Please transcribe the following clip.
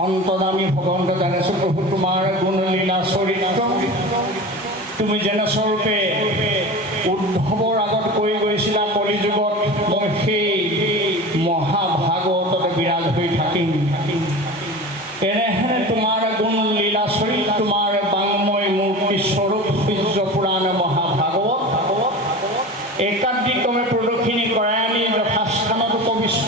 অন্তদামী ভগৱন্ত জানিছোঁ প্ৰভু তোমাৰ গুণলীলা চৰিত্ৰ তুমি যেনেস্বৰূপে উদ্ধৱৰ আগত কৈ গৈছিলা কলিযুগত মই সেই মহাভাগৱতত বিৰাজ হৈ থাকিম এনে